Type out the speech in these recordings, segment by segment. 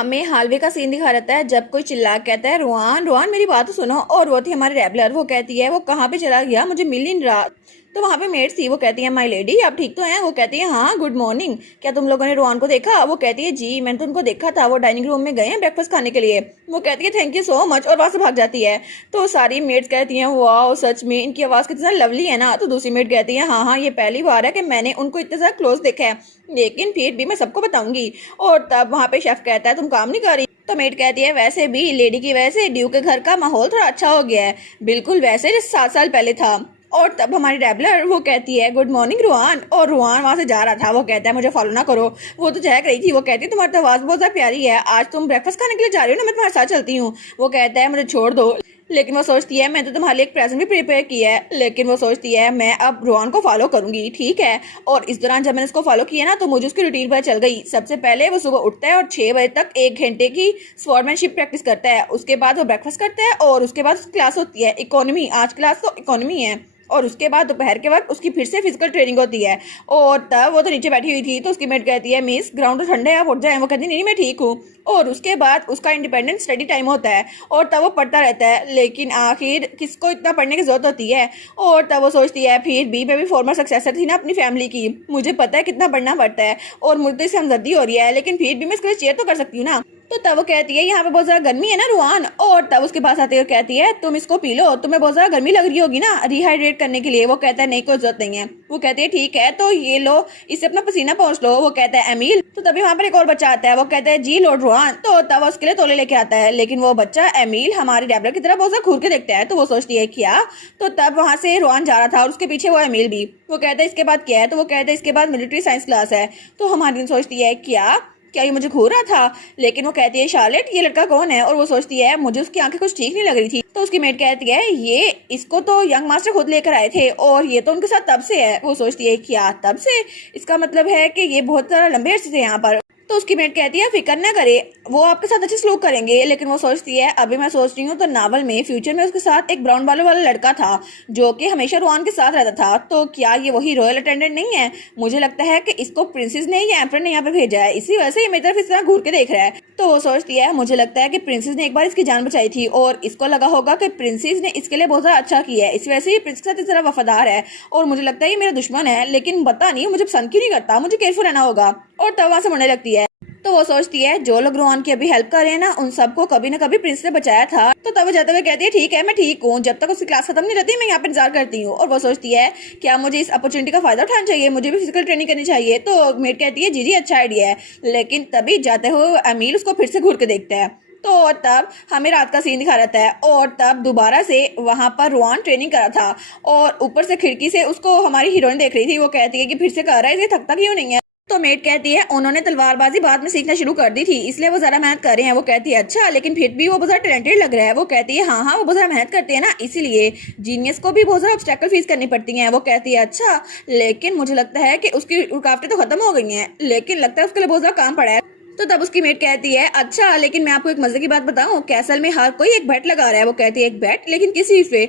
हमें हालवे का सीन दिखा रहता है जब कोई चिल्ला के कहता है रुआन रुआन मेरी बात तो सुनो। और वो थी हमारी रेबलर। वो कहती है वो कहाँ पे चला गया, मुझे मिल नहीं रहा। तो वहाँ पे मेड थी। वो कहती है माय लेडी आप ठीक तो हैं। वो कहती है हाँ गुड मॉर्निंग, क्या तुम लोगों ने रुआन को देखा। वो कहती है जी मैंने तो उनको देखा था, वो डाइनिंग रूम में गए हैं ब्रेकफास्ट खाने के लिए। वो कहती है थैंक यू सो मच और वहाँ से भाग जाती है। तो सारी मेड्स कहती हैं वाह सच में इनकी आवाज़ कितनी ज़्यादा लवली है ना। तो दूसरी मेड कहती है हाँ हाँ ये पहली बार है कि मैंने उनको इतने ज़्यादा क्लोज देखा है, लेकिन फिर भी मैं सबको बताऊंगी। और तब वहाँ पे शेफ कहता है तुम काम नहीं कर रही। तो मेड कहती है वैसे भी लेडी की वजह से ड्यू के घर का माहौल थोड़ा अच्छा हो गया है, बिल्कुल वैसे जैसे 7 साल पहले था। और तब हमारी रेबलर वो कहती है गुड मॉर्निंग रुआन। और रुआन वहाँ से जा रहा था। वो कहता है मुझे फॉलो ना करो। वो तो चहक रही थी। वो कहती है तुम्हारी तो आवाज़ बहुत ज़्यादा प्यारी है, आज तुम ब्रेकफास्ट खाने के लिए जा रही हो ना, मैं तुम्हारे साथ चलती हूँ। वो कहता है मुझे छोड़ दो। लेकिन वो सोचती है मैं तो तुम्हारे लिए एक प्रेजेंट भी प्रिपेयर किया है। लेकिन वो सोचती है मैं अब रुआन को फॉलो करूंगी ठीक है। और इस दौरान जब मैंने उसको फॉलो किया ना तो मुझे उसकी रूटीन पता चल गई। सबसे पहले वो सुबह उठता है और 6 बजे तक 1 घंटे की स्वॉर्डमैनशिप प्रैक्टिस करता है। उसके बाद वो ब्रेकफास्ट करता है और उसके बाद क्लास होती है इकोनॉमी। आज क्लास तो इकोनॉमी है। और उसके बाद दोपहर के वक्त उसकी फिर से फिजिकल ट्रेनिंग होती है। और तब वो तो नीचे बैठी हुई थी तो उसकी मेट कहती है मिस ग्राउंड तो ठंडा है आप उठ जाए। वो कहती नहीं मैं ठीक हूँ। और उसके बाद उसका इंडिपेंडेंट स्टडी टाइम होता है और तब वो पढ़ता रहता है। लेकिन आखिर किसको इतना पढ़ने की जरूरत होती है। और तब वो सोचती है फिर भी मैं भी फॉर्मर सक्सेसर थी ना अपनी फैमिली की, मुझे पता है कितना पढ़ना पड़ता है और मुझे इससे हमदर्दी हो रही है, लेकिन फिर भी मैं इसके लिए चेयर तो कर सकती हूँ ना। तो तब वो कहती है यहाँ पे बहुत ज़्यादा गर्मी है ना रुआन। और तब उसके पास आते हुए कहती है तुम इसको पी लो, तुम्हें बहुत ज़्यादा गर्मी लग रही होगी ना रिहाइड्रेट करने के लिए। वो कहता है नहीं कोई जरूरत नहीं है। वो कहती है ठीक है तो ये लो इससे अपना पसीना पहुँच लो। वो कहता है एमील। तो तभी वहाँ पर एक और बच्चा आता है। वो कहता है जी लॉर्ड रुआन। तो तब उसके लिए तोले लेके आता है। लेकिन वो बच्चा एमील हमारी रेबलर की तरफ बहुत ज़्यादा घूर के देखता है। तो वो सोचती है क्या। तो तब वहाँ से रुआन जा रहा था और उसके पीछे वो एमील भी। वो कहता है इसके बाद क्या है। तो वो कहता है इसके बाद मिलिट्री साइंस क्लास है। तो हमारी सोचती है क्या क्या ये मुझे घूर रहा था। लेकिन वो कहती है शार्लेट ये लड़का कौन है। और वो सोचती है मुझे उसकी आंखें कुछ ठीक नहीं लग रही थी। तो उसकी मेट कहती है ये इसको तो यंग मास्टर खुद लेकर आए थे और ये तो उनके साथ तब से है। वो सोचती है क्या तब से, इसका मतलब है कि ये बहुत सारा लंबे अरसे से यहाँ पर। तो उसकी मेट कहती है फिक्र ना करे वो आपके साथ अच्छे सलूक करेंगे। लेकिन वो सोचती है अभी मैं सोच रही हूँ तो नावल में फ्यूचर में उसके साथ एक ब्राउन बालों वाला लड़का था जो कि हमेशा रुआन के साथ रहता था। तो क्या ये वही रॉयल अटेंडेंट नहीं है। मुझे लगता है कि इसको प्रिंसेस ने या एम्परर ने यहाँ पे भेजा है, इसी वजह से ये मेरी तरफ इस तरह घूर के देख रहा है। तो वो सोचती है मुझे लगता है कि प्रिंसेस ने एक बार इसकी जान बचाई थी और इसको लगा होगा कि प्रिंसेस ने इसके लिए बहुत ज्यादा अच्छा किया है, इस वजह से ये प्रिंस के साथ इस तरह वफादार है। और मुझे लगता है ये मेरा दुश्मन है, लेकिन पता नहीं मुझे पसंद क्यों नहीं करता, मुझे केयरफुल रहना होगा। और तब वहां से मुड़ने लगती है। तो वो सोचती है जो लोग रुआन की अभी हेल्प कर रहे हैं ना उन सबको कभी ना कभी प्रिंस ने बचाया था। तो तब वो जाते हुए कहती है ठीक है मैं ठीक हूँ, जब तक उसकी क्लास खत्म नहीं रहती मैं यहाँ पे इंतजार करती हूँ। और वो सोचती है क्या मुझे इस अपॉर्चुनिटी का फायदा उठाना चाहिए, मुझे भी फिजिकल ट्रेनिंग करनी चाहिए। तो मेट कहती है जी अच्छा आइडिया है। लेकिन तभी जाते हुए अमील उसको फिर से घूर के देखता है। तो तब हमें रात का सीन दिखा रहता है और तब दोबारा से वहां पर रुआन ट्रेनिंग करा था और ऊपर से खिड़की से उसको हमारी हीरोइन देख रही थी। वो कहती है कि फिर से कर रहा है, ये थकता क्यों नहीं है। तो मेट कहती है उन्होंने तलवारबाजी बाद में सीखना शुरू कर दी थी इसलिए वो ज़्यादा मेहनत कर रहे हैं। वो कहती है अच्छा लेकिन फिर भी वो बहुत ज़्यादा टैलेंटेड लग रहा है। वो कहती है हाँ वो बहुत ज़्यादा मेहनत करते हैं ना इसीलिए जीनियस को भी बहुत ज़्यादा ऑब्स्टेकल फेस करनी पड़ती हैं। वो कहती है अच्छा लेकिन मुझे लगता है कि उसकी रुकावटें तो खत्म हो गई हैं, लेकिन लगता है उसके लिए बहुत ज़्यादा काम पड़ा है। तो तब उसकी मेट कहती है अच्छा लेकिन मैं आपको एक मजे की बात बताऊं, कैसल में हर कोई एक बेट लगा रहा है। वो कहती है एक बेट, लेकिन किसी पे।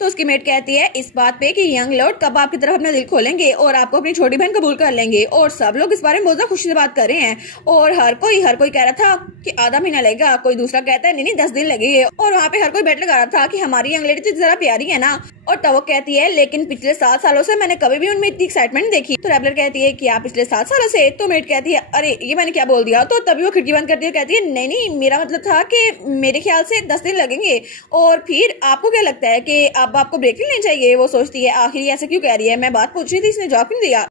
तो उसकी मेट कहती है इस बात पे कि यंग लॉर्ड कब आपकी तरफ अपना दिल खोलेंगे और आपको अपनी छोटी बहन कबूल कर लेंगे। और सब लोग इस बारे में बहुत ज्यादा खुशी से बात कर रहे हैं। और हर कोई कह रहा था कि आधा महीना लगेगा, कोई दूसरा कहता है नहीं 10 दिन लगेंगे। और वहाँ पे हर कोई बेट लगा रहा था कि हमारी यंग लेडी तो जरा प्यारी है ना। और तब वो कहती है लेकिन पिछले 7 सालों से मैंने कभी भी उनमें इतनी एक्साइटमेंट देखी। तो रेबलर कहती है कि आप पिछले 7 सालों से। तो मेट कहती है अरे ये मैंने क्या बोल दिया। तो तभी वो खिड़की बंद करती है, कहती है नहीं मेरा मतलब था कि मेरे ख्याल से 10 दिन लगेंगे। और फिर आपको क्या लगता है कि अब आपको ब्रेक नहीं लेनी चाहिए। वो सोचती है आखिर ऐसे क्यों कह रही है, मैं बात पूछ रही थी इसने जवाब क्यों दिया।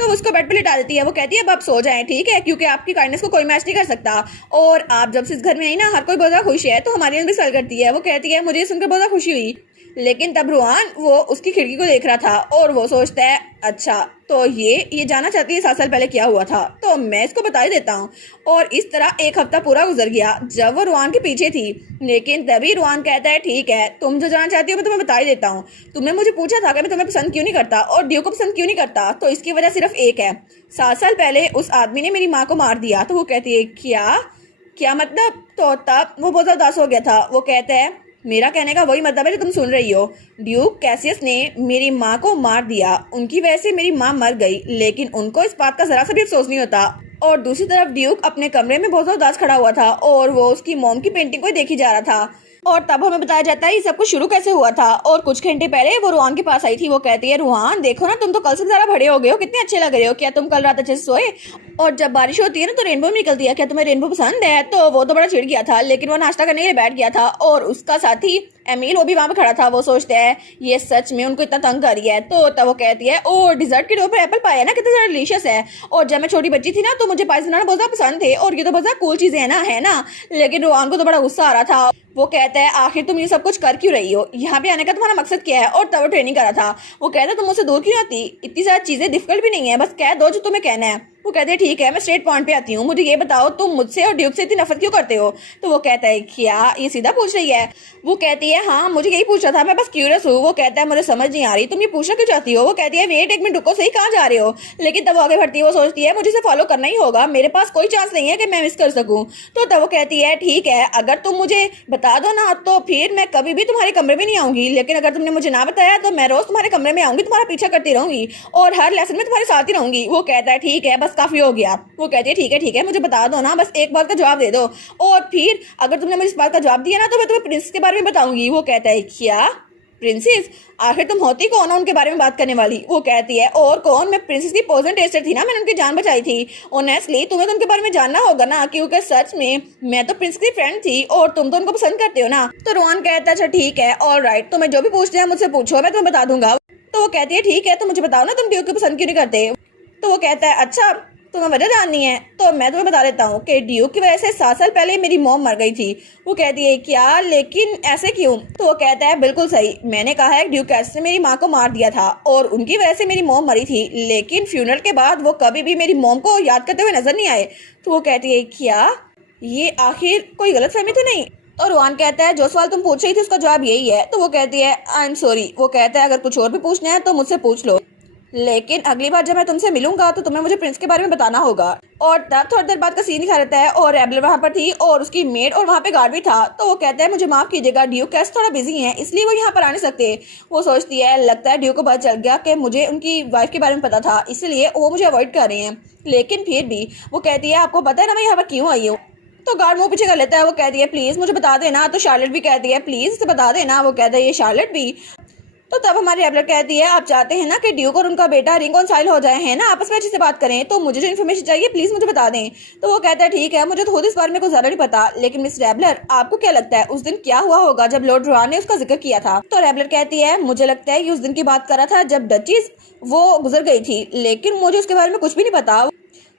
तो उसको बेड पे लिटा देती है। वो कहती है अब आप सो जाएं ठीक है, क्योंकि आपकी काइंडनेस को कोई मैच नहीं कर सकता। और आप जब से इस घर में आई ना हर कोई बहुत ज्यादा खुश है। तो हमारी भी सवाल करती है। वो कहती है मुझे सुनकर बहुत ज्यादा खुशी हुई। लेकिन तब रुआन वो उसकी खिड़की को देख रहा था और वो सोचता है अच्छा तो ये जाना चाहती है 7 साल पहले क्या हुआ था, तो मैं इसको बता ही देता हूँ। और इस तरह एक हफ्ता पूरा गुजर गया जब वो रुआन के पीछे थी। लेकिन तभी रुआन कहता है ठीक है तुम जो जाना चाहती हो मैं तुम्हें बता ही देता हूँ। तुमने मुझे पूछा था कि मैं तुम्हें पसंद क्यों नहीं करता और ड्यू को पसंद क्यों नहीं करता, तो इसकी वजह सिर्फ एक है, 7 साल पहले उस आदमी ने मेरी माँ को मार दिया। तो वो कहती है क्या मतलब। तो तब वो बहुत ज्यादा उदास हो गया था। वो कहता है मेरा कहने का वही मतलब है जो तुम सुन रही हो। ड्यूक कैसियस ने मेरी माँ को मार दिया, उनकी वजह से मेरी माँ मर गई, लेकिन उनको इस बात का जरा सा भी अफसोस नहीं होता। और दूसरी तरफ ड्यूक अपने कमरे में बहुत ज्यादा उदास खड़ा हुआ था और वो उसकी मॉम की पेंटिंग को ही देखी जा रहा था। और तब हमें बताया जाता है ये सब कुछ शुरू कैसे हुआ था। और कुछ घंटे पहले वो रुहान के पास आई थी। वो कहती है, रुहान देखो ना, तुम तो कल से ज्यादा बड़े हो गए हो, कितने अच्छे लग रहे हो, क्या तुम कल रात अच्छे से सोए? और जब बारिश होती है ना तो रेनबो में निकलती है, क्या तुम्हें रेनबो पसंद है? तो वो तो बड़ा चिढ़ गया था, लेकिन वो नाश्ता करने के लिए बैठ गया था और उसका साथी एमिल वो भी वहां पे खड़ा था। वो सोचते हैं ये सच में उनको इतना तंग कर रही है। तो तब वो कहती है, ओ डिजर्ट के ऊपर एप्पल पाए है ना, कितना डिलीशियस है। और जब मैं छोटी बच्ची थी ना तो मुझे पाइस बनाना बहुत ज्यादा पसंद थे और ये तो बहुत ज्यादा कूल चीजें है ना। लेकिन रोहान को तो बड़ा गुस्सा आ रहा था। वो कहता है, आखिर तुम ये सब कुछ कर क्यों रही हो, यहाँ पे आने का तुम्हारा मकसद क्या है? और तब वो ट्रेनिंग कर रहा था। वो कहता है, तुम मुझसे दूर क्यों आती, इतनी सारी चीजें डिफिकल्ट भी नहीं है, बस कह दो जो तुम्हें कहना है। वो कहते हैं, ठीक है मैं स्ट्रेट पॉइंट पे आती हूँ, मुझे ये बताओ तुम मुझसे और ड्यूक से इतनी नफरत क्यों करते हो? तो वो कहता है, क्या ये सीधा पूछ रही है? वो कहती है, हाँ मुझे यही पूछा था, मैं बस क्यूरियस हूँ। वो कहता है, मुझे समझ नहीं आ रही तुम ये पूछना क्यों चाहती हो? वो कहती है, वेट एक मिनट रुको, सही कहाँ जा रहे हो? लेकिन तब वो आगे बढ़ती है। वो सोचती है, मुझे इसे फॉलो करना ही होगा, मेरे पास कोई चांस नहीं है कि मैं मिस कर सकूं। तो तब वो कहती है, ठीक है अगर तुम मुझे बता दो ना तो फिर मैं कभी भी तुम्हारे कमरे में नहीं आऊंगी, लेकिन अगर तुमने मुझे ना बताया तो मैं रोज तुम्हारे कमरे में आऊंगी, तुम्हारा पीछा करती रहूंगी और हर लेसन में तुम्हारे साथ ही रहूंगी। वो कहता है, ठीक है बस काफी हो गया। वो कहती है, ठीक है मुझे बता दो ना, बस एक बात का जवाब दे दो, और फिर अगर तुमने मुझे इस बात का जवाब दिया ना तो मैं तुम्हें प्रिंसेस के बारे में बताऊंगी। वो कहता है, क्या प्रिंसेस? आखिर तुम होती कौन हो उनके बारे में बात करने वाली? वो कहती है, और कौन, मैं प्रिंसेस की पोजन टेस्टर थी ना, मैंने उनकी जान बचाई थी। ऑनेस्टली तुम्हें तो उनके बारे में जानना होगा ना, क्योंकि सच में मैं तो प्रिंसेस की फ्रेंड थी और तुम तो उनको पसंद करते हो ना। तो रोहन कहता है, अच्छा ठीक है ऑल राइट, तुम्हें जो भी पूछते हैं मुझसे पूछो, मैं तुम्हें बता दूंगा। तो वो कहती है, ठीक है तो मुझे बताओ ना तुम ड्यूक को पसंद क्यों नहीं करते? तो वो कहता है, अच्छा तुम्हें वजह जाननी है तो मैं तुम्हें बता देता हूँ कि ड्यूक की वजह से 7 साल पहले मेरी मॉम मर गई थी। वो कहती है, क्या, लेकिन ऐसे क्यों? तो वो कहता है, बिल्कुल सही, मैंने कहा है ड्यूक कैसे मेरी माँ को मार दिया था और उनकी वजह से मेरी मॉम मरी थी, लेकिन फ्यूनरल के बाद वो कभी भी मेरी मॉम को याद करते हुए नजर नहीं आए। तो वो कहती है, क्या ये आखिर कोई गलत फहमी तो नहीं? तो रोहन कहता है, जो सवाल तुम पूछ रही थी उसका जवाब यही है। तो वो कहती है, आई एम सॉरी। वो कहता है, अगर कुछ और भी पूछना है तो मुझसे पूछ लो, लेकिन अगली बार जब मैं तुमसे मिलूंगा तो तुम्हें मुझे प्रिंस के बारे में बताना होगा। और तब थोड़ी देर बाद का सीन दिखा रहता है और रेबलर वहाँ पर थी और उसकी मेड और वहाँ पे गार्ड भी था। तो वो कहता है, मुझे माफ कीजिएगा ड्यूक कैस थोड़ा बिजी है इसलिए वो यहाँ पर आ नहीं सकते। वो सोचती है, लगता है ड्यूक को पता चल गया कि मुझे उनकी वाइफ के बारे में पता था, इसलिए वो मुझे अवॉइड कर रहे हैं। लेकिन फिर भी वो कहती है, आपको पता है ना मैं यहाँ पर क्यों आई हूँ? तो गार्ड मुंह पीछे कर लेता है। वो कहती है, प्लीज मुझे बता देना। तो शार्लेट भी कहती है, प्लीज इसे बता देना। वो कहता है, ये शार्लेट भी। तो तब हमारी रेबलर कहती है, आप चाहते हैं ना कि ड्यूक और उनका बेटा रिकॉन्साइल हो जाए, है ना, आपस में अच्छे से बात करें, तो मुझे जो इन्फॉर्मेशन चाहिए प्लीज मुझे बता दें। तो वो कहता है, ठीक है मुझे तो खुद इस बारे में कुछ ज्यादा नहीं पता, लेकिन मिस रेबलर आपको क्या लगता है उस दिन क्या हुआ होगा जब लॉर्ड रोहान ने उसका जिक्र किया था? तो रेबलर कहती है, मुझे लगता है कि उस दिन की बात कर रहा था जब डचीज वो गुजर गई थी, लेकिन मुझे उसके बारे में कुछ भी नहीं पता।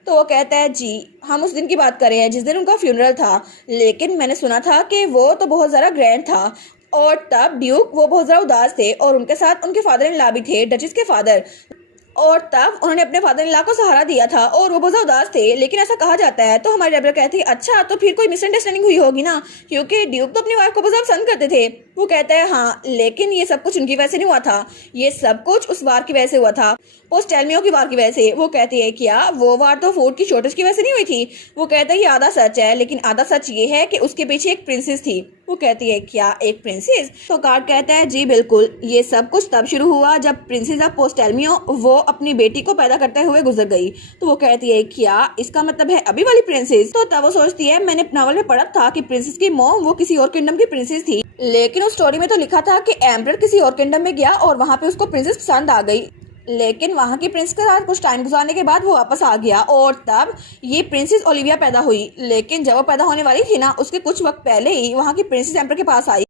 तो वो कहता है, जी हम उस दिन की बात कर रहे हैं जिस दिन उनका फ्यूनरल था, लेकिन मैंने सुना था कि वो तो बहुत ज़्यादा ग्रैंड था और तब ड्यूक वो बहुत ज़्यादा उदास थे और उनके साथ उनके फादर इन लॉ भी थे, डचेस के फादर, और तब उन्होंने अपने फादर इन लॉ को सहारा दिया था और वो बहुत ज़्यादा उदास थे, लेकिन ऐसा कहा जाता है। तो हमारी रेबलर कहती है, अच्छा तो फिर कोई मिसअंडरस्टैंडिंग हुई होगी ना, क्योंकि ड्यूक तो अपनी वाइफ को बहुत ज़्यादा पसंद करते थे। वो कहता है, हाँ लेकिन ये सब कुछ उनकी वजह से नहीं हुआ था, ये सब कुछ उस वार की वजह से हुआ था, पोस्टेलमियो की वार की वजह से। वो कहती है, क्या वो वार तो फूड की शॉर्टेज की वजह से नहीं हुई थी? वो कहता है, ये आधा सच है, लेकिन आधा सच ये है कि उसके पीछे एक प्रिंसेस थी। वो कहती है, क्या एक प्रिंसेस? तो गार्ड कहता है, जी बिल्कुल, ये सब कुछ तब शुरू हुआ जब प्रिंसेस ऑफ पोस्टेलमियो वो अपनी बेटी को पैदा करते हुए गुजर गई। तो वो कहती है, क्या इसका मतलब है अभी वाली प्रिंसेस? तो तब वो सोचती है, मैंने नॉवल में पढ़ा था कि प्रिंसेस की मॉम वो किसी और किंगडम की प्रिंसेस थी, लेकिन उस स्टोरी में तो लिखा था कि एम्परर किसी और किंगडम में गया और वहाँ पे उसको प्रिंसेस पसंद आ गई, लेकिन वहाँ की प्रिंस के साथ कुछ टाइम गुजारने के बाद वो वापस आ गया और तब ये प्रिंसेस ओलिविया पैदा हुई। लेकिन जब वो पैदा होने वाली थी ना, उसके कुछ वक्त पहले ही वहाँ की प्रिंसेस एम्परर के पास आई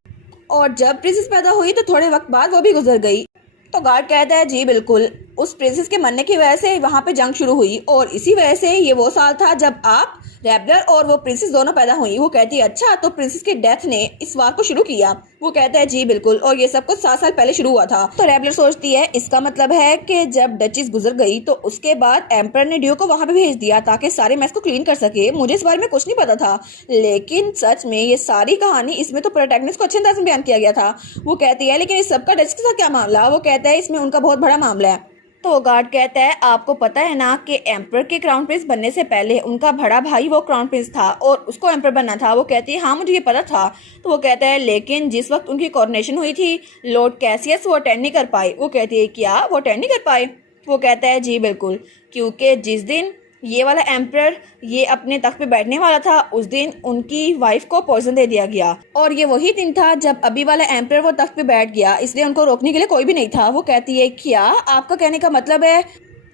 और जब प्रिंसेस पैदा हुई तो थोड़े वक्त बाद वो भी गुजर गई। तो गार्ड कहता है, जी बिल्कुल, उस प्रिंसेस के मरने की वजह से वहाँ पे जंग शुरू हुई और इसी वजह से ये वो साल था जब आप रेबलर और वो प्रिंसेस दोनों पैदा हुई। वो कहती है, अच्छा तो प्रिंसेस के डेथ ने इस वार को शुरू किया? वो कहता है, जी बिल्कुल, और ये सब कुछ 7 साल पहले शुरू हुआ था। तो रेबलर सोचती है, इसका मतलब है कि जब डचेस गुजर गई तो उसके बाद एम्परर ने ड्यूक को वहां पे भेज दिया ताकि सारे मैस को क्लीन कर सके। मुझे इस बारे में कुछ नहीं पता था, लेकिन सच में ये सारी कहानी, इसमें तो प्रोटैगनिस्ट को अच्छे अंदाज में बयान किया गया था। वो कहती है, लेकिन इस सबका डचेस के साथ क्या मामला? वो कहता है, इसमें उनका बहुत बड़ा मामला है। तो गार्ड कहता है, आपको पता है ना कि एम्परर के क्राउन प्रिंस बनने से पहले उनका बड़ा भाई वो क्राउन प्रिंस था और उसको एम्परर बनना था। वो कहती है, हाँ मुझे ये पता था। तो वो कहता है, लेकिन जिस वक्त उनकी कॉरोनेशन हुई थी लॉर्ड कैसियस वो अटेंड नहीं कर पाए। वो कहती है, क्या वो अटेंड नहीं कर पाए? वो कहता है, जी बिल्कुल, क्योंकि जिस दिन ये वाला एम्परर ये अपने तख्त पे बैठने वाला था, उस दिन उनकी वाइफ को पॉइजन दे दिया गया। और ये वही दिन था जब अभी वाला एम्परर वो तख्त पे बैठ गया, इसलिए उनको रोकने के लिए कोई भी नहीं था। वो कहती है क्या आपका कहने का मतलब है?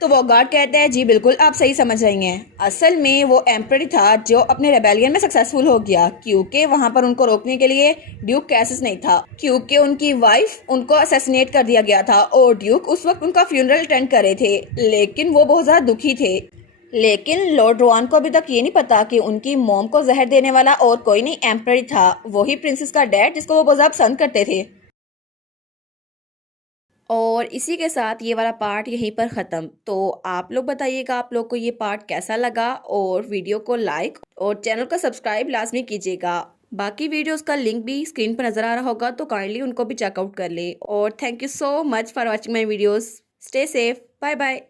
तो वो गार्ड कहता है जी बिल्कुल आप सही समझ रही हैं। असल में वो एम्परर था जो अपने रेबेलियन में सक्सेसफुल हो गया, क्योंकि वहां पर उनको रोकने के लिए ड्यूक कैसिस नहीं था, क्योंकि उनकी वाइफ उनको असैसिनेट कर दिया गया था और ड्यूक उस वक्त उनका फ्यूनरल अटेंड करे थे, लेकिन वो बहुत ज्यादा दुखी थे। लेकिन लॉर्ड रोआन को अभी तक ये नहीं पता कि उनकी मॉम को जहर देने वाला और कोई नहीं एम्परर था, वही प्रिंसेस का डैड जिसको वो बहुत ज्यादा पसंद करते थे। और इसी के साथ ये वाला पार्ट यहीं पर ख़त्म। तो आप लोग बताइएगा आप लोग को ये पार्ट कैसा लगा, और वीडियो को लाइक और चैनल को सब्सक्राइब लाजमी कीजिएगा। बाकी वीडियोस का लिंक भी स्क्रीन पर नज़र आ रहा होगा, तो काइंडली उनको भी चेकआउट कर ले। और thank you so much for watching my videos. Stay safe, bye bye.